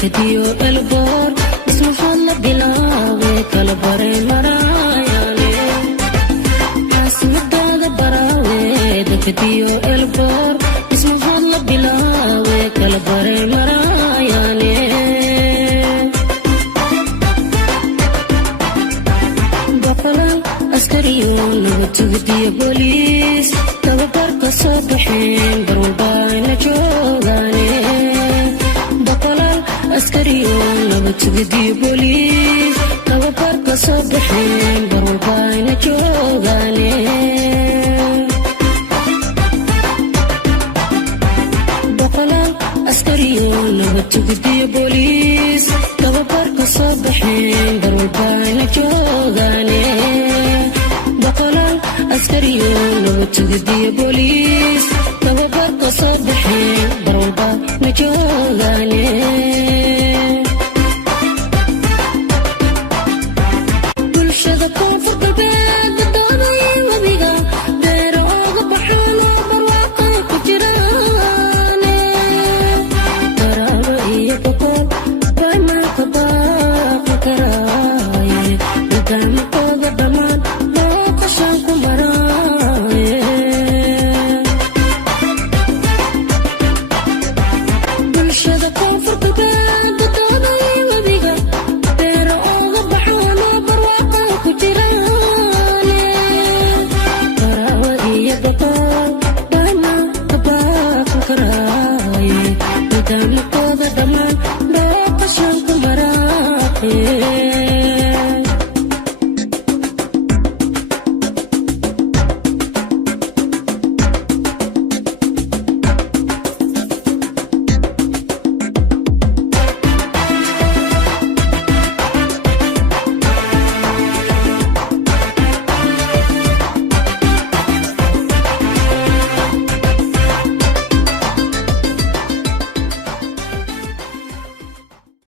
dekadiyo elboor ismahood la bilaawe kala baray maraayane caasimadooda baraawe dekadiyo elboor ismahood la bilaawe kala baray maraayane boqolaal askariyo nabatugadiyo booliis tababarka soo baxeen barwalbaayna joogaane askariyo nabatugadiyo booliis tababarka soo baxeen barwalbaayna joogaane boqolaal askariyo nabatugadiyo booliis tababarka soo baxeen barwalbaayna joogaane boqolaal askariyo nabatugadiyo booliis tababarka soo baxeen barwalbaayna joogaane Yeah.